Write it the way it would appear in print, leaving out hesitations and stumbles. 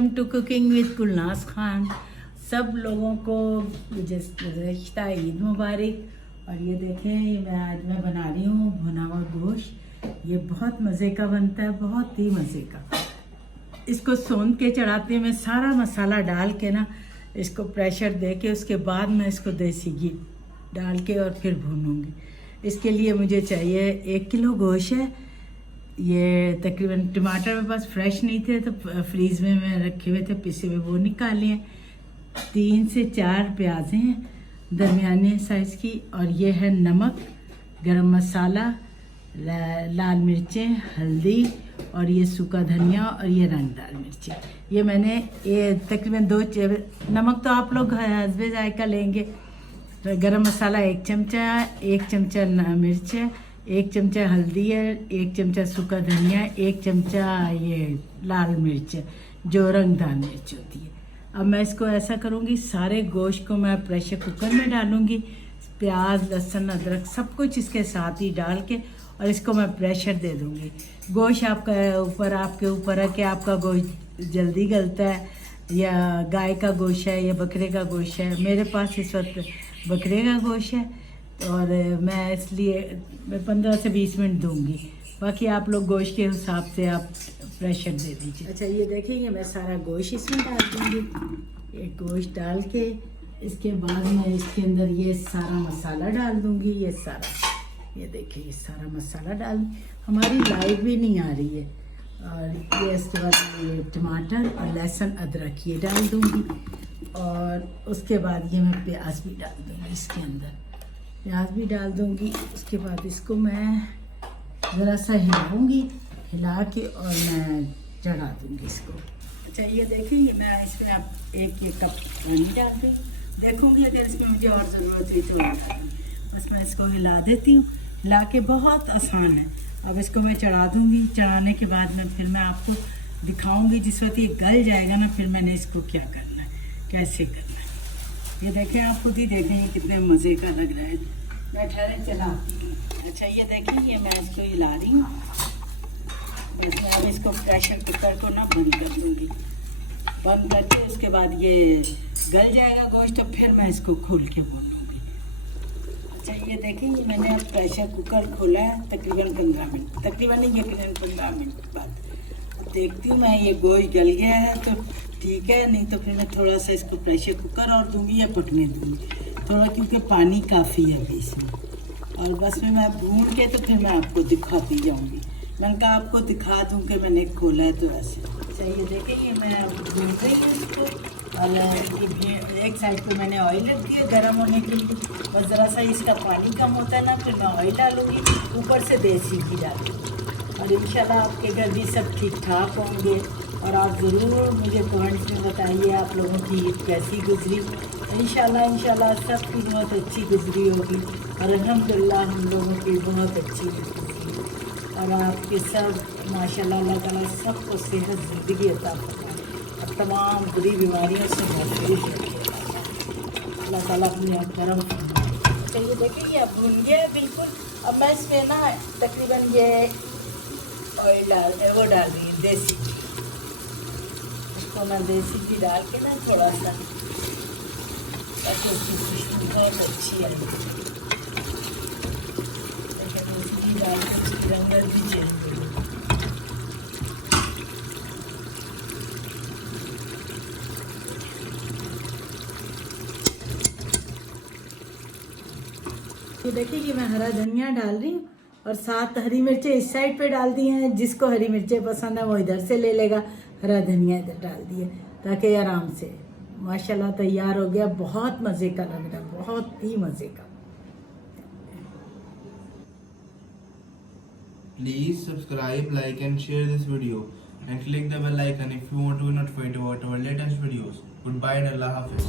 Welcome to cooking with Gulnaz Khan. सब लोगों को गुज़श्ता ईद मुबारक। और ये देखें, ये मैं बना रही हूँ भुना हुआ गोश्त। ये बहुत मज़े का बनता है, बहुत ही मज़े का। इसको सोंध के चढ़ाती हूँ मैं, सारा मसाला डाल के ना, इसको प्रेशर दे के उसके बाद मैं इसको देसी घी डाल के और फिर भूनूंगी। इसके लिए मुझे चाहिए 1 किलो गोश्त है। ये तकरीबन टमाटर मेरे पास फ्रेश नहीं थे तो फ्रीज़ में मैं रखे हुए थे पिसे हुए, वो निकाले हैं। 3 से 4 प्याज़ें हैं दरमियाने साइज़ की। और ये है नमक, गरम मसाला, लाल मिर्चें, हल्दी और ये सूखा धनिया और ये रंगदार मिर्चें। ये मैंने ये तकरीबन 2 नमक तो आप लोग हस्बे जायका लेंगे। गरम मसाला 1 चमचा, 1 चमचा मिर्च है, 1 चमचा हल्दी है, 1 चमचा सूखा धनिया, 1 चमचा ये लाल मिर्च है जो रंगदार मिर्च होती है। अब मैं इसको ऐसा करूँगी, सारे गोश्त को मैं प्रेशर कुकर में डालूँगी। प्याज, लहसुन, अदरक सब कुछ इसके साथ ही डाल के और इसको मैं प्रेशर दे दूँगी। गोश्त आपके ऊपर है कि आपका गोश्त जल्दी गलता है या गाय का गोश्त है या बकरे का गोश्त है। मेरे पास इस वक्त बकरे का गोश्त है और मैं इसलिए 15 से 20 मिनट दूंगी। बाकी आप लोग गोश्त के हिसाब से आप प्रेशर दे दीजिए। अच्छा, ये देखिए, मैं सारा गोश्त इसमें डाल दूंगी। ये गोश्त डाल के इसके बाद मैं इसके अंदर ये सारा मसाला डाल दूंगी। ये देखिए, ये सारा मसाला डाल। हमारी लाइट भी नहीं आ रही है। और ये इसके बाद ये टमाटर और लहसुन अदरक ये डाल दूंगी। और उसके बाद ये मैं प्याज भी डाल दूंगी इसके अंदर, प्याज भी डाल दूंगी। उसके बाद इसको मैं ज़रा सा हिला के और मैं चढ़ा दूंगी इसको। अच्छा, ये देखिए, मैं इसमें अब 1 कप पानी डाल दूँ। देखूंगी अगर इसमें मुझे और ज़रूरत हुई तो डाल दूँगी। बस मैं इसको हिला देती हूँ। हिला के बहुत आसान है। अब इसको मैं चढ़ा दूँगी। चढ़ाने के बाद में फिर मैं आपको दिखाऊँगी। जिस वक्त ये गल जाएगा ना, फिर मैंने इसको क्या करना है, कैसे करना है। ये देखें, आप खुद ही देखें ये कितने मज़े का लग रहा है। मैं ठहरे चलाती हूँ। अच्छा, ये देखिए, ये मैं इसको हिला रही हूँ। बस मैं अब इसको प्रेशर कुकर को ना बंद कर दूँगी। बंद करके उसके बाद ये गल जाएगा गोश्त, तो फिर मैं इसको खोल के भूनूँगी। अच्छा, ये देखिए, ये मैंने अब प्रेशर कुकर खोला है तकरीबन 15 मिनट, तकरीबन नहीं, यकीनन 15 मिनट बाद देखती हूँ मैं ये गोश्त गल गया है तो ठीक है, नहीं तो फिर मैं थोड़ा सा इसको प्रेशर कुकर और दूंगी या पकने दूंगी थोड़ा, क्योंकि पानी काफ़ी है अभी इसमें। और बस में मैं भून के तो फिर मैं आपको दिखाती जाऊंगी। मैंने कहा आपको दिखा दूं कि मैंने खोला है तो ऐसे। चाहिए देखिए, ये मैं भून रही हूँ इसको। और एक साइड पे मैंने ऑयल रख दिया गर्म होने के लिए। बस ज़रा सा इसका पानी कम होता है ना, फिर मैं ऑयल डालूँगी, ऊपर से देसी घी डालूँगी। और इंशाल्लाह आपके घर भी सब ठीक ठाक होंगे। और आप ज़रूर मुझे कमेंट्स में बताइए आप लोगों की ईद कैसी गुजरी। इंशाल्लाह सबकी बहुत अच्छी गुजरी होगी। और अल्हम्दुलिल्लाह हम लोगों की बहुत अच्छी गुजरी। और आपके सब माशाल्लाह अल्लाह ताला सबको सेहत ज़िंदगी अता फरमाए और तमाम बुरी बीमारियों से महफूज रखे अल्लाह ताला अपने आप करम फरमाए। चलिए देखिए, ये अब भुन गया है बिल्कुल। अब मैं इसमें ना तकरीबन ये ऑयल वो डाल रही हूँ, देसी घी। इसको मैं देसी घी डाल के ना थोड़ा सा, ताकि उसकी खुशबू बहुत अच्छी है। देसी घी डाल के उसकी रंगत भी चेंज हो। तो देखिए, कि मैं हरा धनिया डाल रही हूँ और 7 हरी मिर्चें इस साइड पे डाल दी हैं। जिसको हरी मिर्चें पसंद है वो इधर से ले लेगा। हरा धनिया इधर डाल दिए ताकि आराम से। माशाल्लाह तैयार हो गया। बहुत मज़े का लग रहा है, बहुत ही मज़े का। Please subscribe, like and share this video and click the bell icon if you want to be notified about our latest videos. Goodbye and Allah Hafiz.